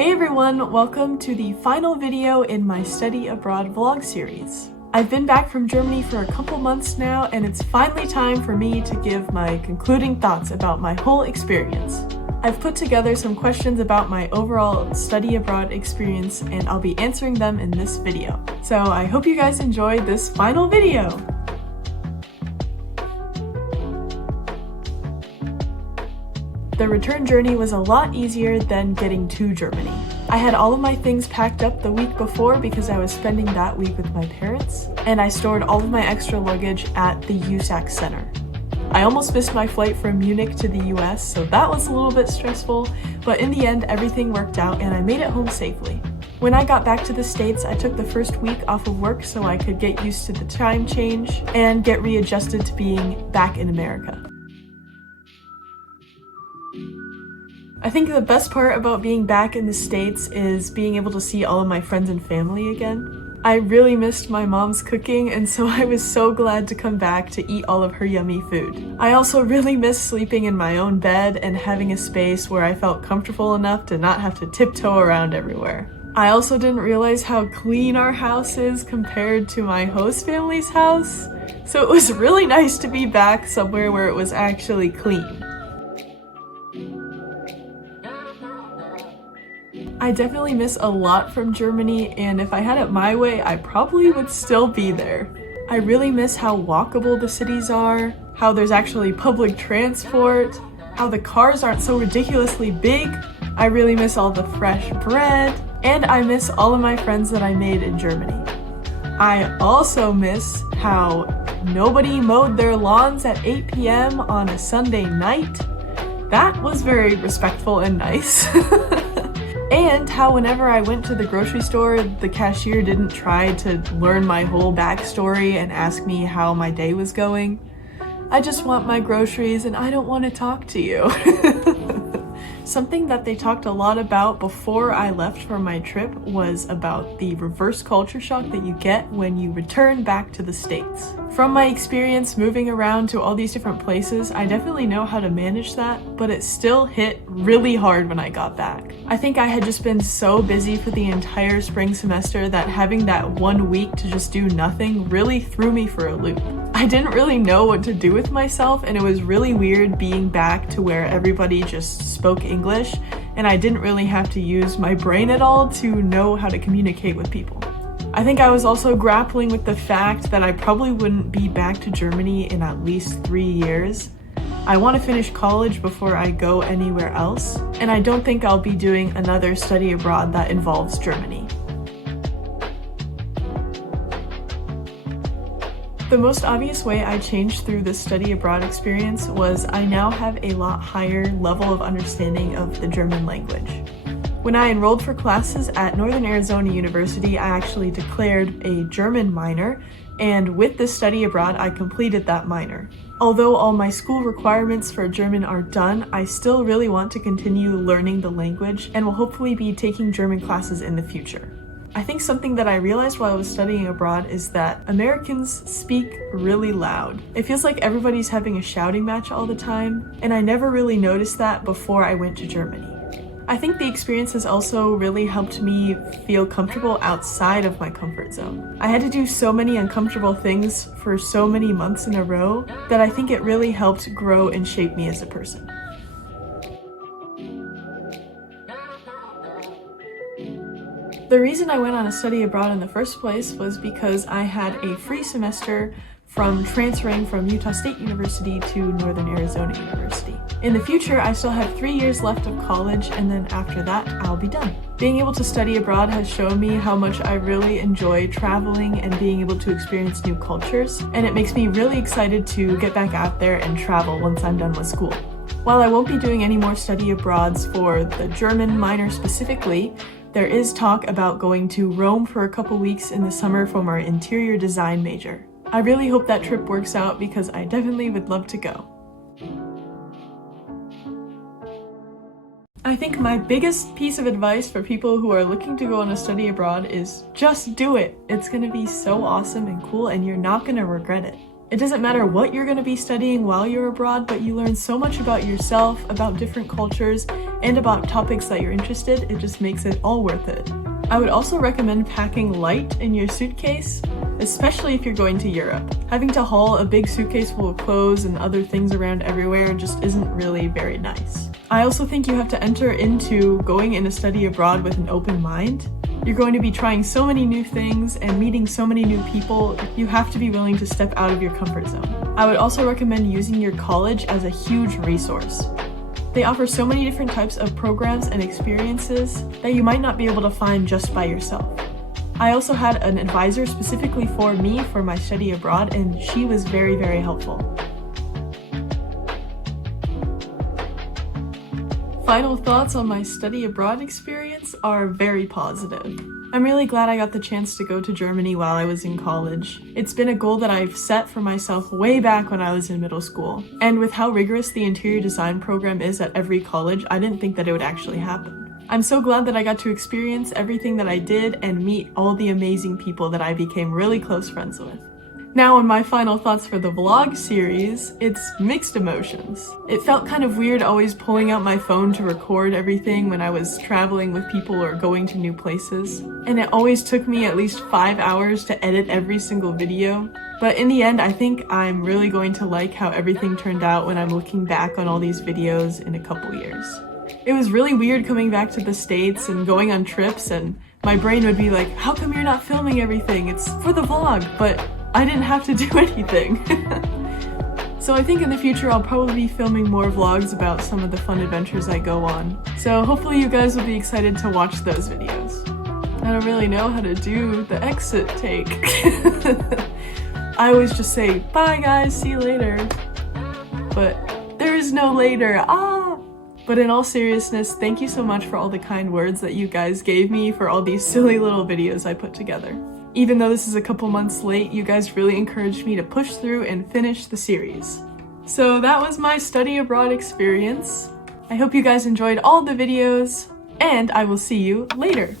Hey everyone, welcome to the final video in my study abroad vlog series. I've been back from Germany for a couple months now, and it's finally time for me to give my concluding thoughts about my whole experience. I've put together some questions about my overall study abroad experience, and I'll be answering them in this video. So I hope you guys enjoyed this final video! The return journey was a lot easier than getting to Germany. I had all of my things packed up the week before because I was spending that week with my parents, and I stored all of my extra luggage at the USAC Center. I almost missed my flight from Munich to the US, so that was a little bit stressful, but in the end everything worked out and I made it home safely. When I got back to the States, I took the first week off of work so I could get used to the time change and get readjusted to being back in America. I think the best part about being back in the States is being able to see all of my friends and family again. I really missed my mom's cooking, and so I was so glad to come back to eat all of her yummy food. I also really missed sleeping in my own bed and having a space where I felt comfortable enough to not have to tiptoe around everywhere. I also didn't realize how clean our house is compared to my host family's house, so it was really nice to be back somewhere where it was actually clean. I definitely miss a lot from Germany, and if I had it my way, I probably would still be there. I really miss how walkable the cities are, how there's actually public transport, how the cars aren't so ridiculously big. I really miss all the fresh bread, and I miss all of my friends that I made in Germany. I also miss how nobody mowed their lawns at 8 p.m. on a Sunday night. That was very respectful and nice. And how whenever I went to the grocery store, the cashier didn't try to learn my whole backstory and ask me how my day was going. I just want my groceries and I don't want to talk to you. Something that they talked a lot about before I left for my trip was about the reverse culture shock that you get when you return back to the States. From my experience moving around to all these different places, I definitely know how to manage that, but it still hit really hard when I got back. I think I had just been so busy for the entire spring semester that having that 1 week to just do nothing really threw me for a loop. I didn't really know what to do with myself, and it was really weird being back to where everybody just spoke English, and I didn't really have to use my brain at all to know how to communicate with people. I think I was also grappling with the fact that I probably wouldn't be back to Germany in at least 3 years. I want to finish college before I go anywhere else, and I don't think I'll be doing another study abroad that involves Germany. The most obvious way I changed through this study abroad experience was I now have a lot higher level of understanding of the German language. When I enrolled for classes at Northern Arizona University, I actually declared a German minor, and with this study abroad, I completed that minor. Although all my school requirements for German are done, I still really want to continue learning the language and will hopefully be taking German classes in the future. I think something that I realized while I was studying abroad is that Americans speak really loud. It feels like everybody's having a shouting match all the time, and I never really noticed that before I went to Germany. I think the experience has also really helped me feel comfortable outside of my comfort zone. I had to do so many uncomfortable things for so many months in a row that I think it really helped grow and shape me as a person. The reason I went on a study abroad in the first place was because I had a free semester from transferring from Utah State University to Northern Arizona University. In the future, I still have 3 years left of college, and then after that, I'll be done. Being able to study abroad has shown me how much I really enjoy traveling and being able to experience new cultures, and it makes me really excited to get back out there and travel once I'm done with school. While I won't be doing any more study abroads for the German minor specifically, there is talk about going to Rome for a couple weeks in the summer from our interior design major. I really hope that trip works out because I definitely would love to go. I think my biggest piece of advice for people who are looking to go on a study abroad is just do it. It's gonna be so awesome and cool, and you're not gonna regret it. It doesn't matter what you're gonna be studying while you're abroad, but you learn so much about yourself, about different cultures, and about topics that you're interested. It just makes it all worth it. I would also recommend packing light in your suitcase, especially if you're going to Europe. Having to haul a big suitcase full of clothes and other things around everywhere just isn't really very nice. I also think you have to enter into going in a study abroad with an open mind. You're going to be trying so many new things and meeting so many new people, you have to be willing to step out of your comfort zone. I would also recommend using your college as a huge resource. They offer so many different types of programs and experiences that you might not be able to find just by yourself. I also had an advisor specifically for me for my study abroad, and she was very, very helpful. Final thoughts on my study abroad experience are very positive. I'm really glad I got the chance to go to Germany while I was in college. It's been a goal that I've set for myself way back when I was in middle school. And with how rigorous the interior design program is at every college, I didn't think that it would actually happen. I'm so glad that I got to experience everything that I did and meet all the amazing people that I became really close friends with. Now on my final thoughts for the vlog series, it's mixed emotions. It felt kind of weird always pulling out my phone to record everything when I was traveling with people or going to new places. And it always took me at least 5 hours to edit every single video. But in the end, I think I'm really going to like how everything turned out when I'm looking back on all these videos in a couple years. It was really weird coming back to the States and going on trips, and my brain would be like, how come you're not filming everything? It's for the vlog, but I didn't have to do anything. So I think in the future I'll probably be filming more vlogs about some of the fun adventures I go on. So hopefully you guys will be excited to watch those videos. I don't really know how to do the exit take. I always just say, bye guys, see you later. But there is no later, But in all seriousness, thank you so much for all the kind words that you guys gave me for all these silly little videos I put together. Even though this is a couple months late, you guys really encouraged me to push through and finish the series. So that was my study abroad experience. I hope you guys enjoyed all the videos, and I will see you later.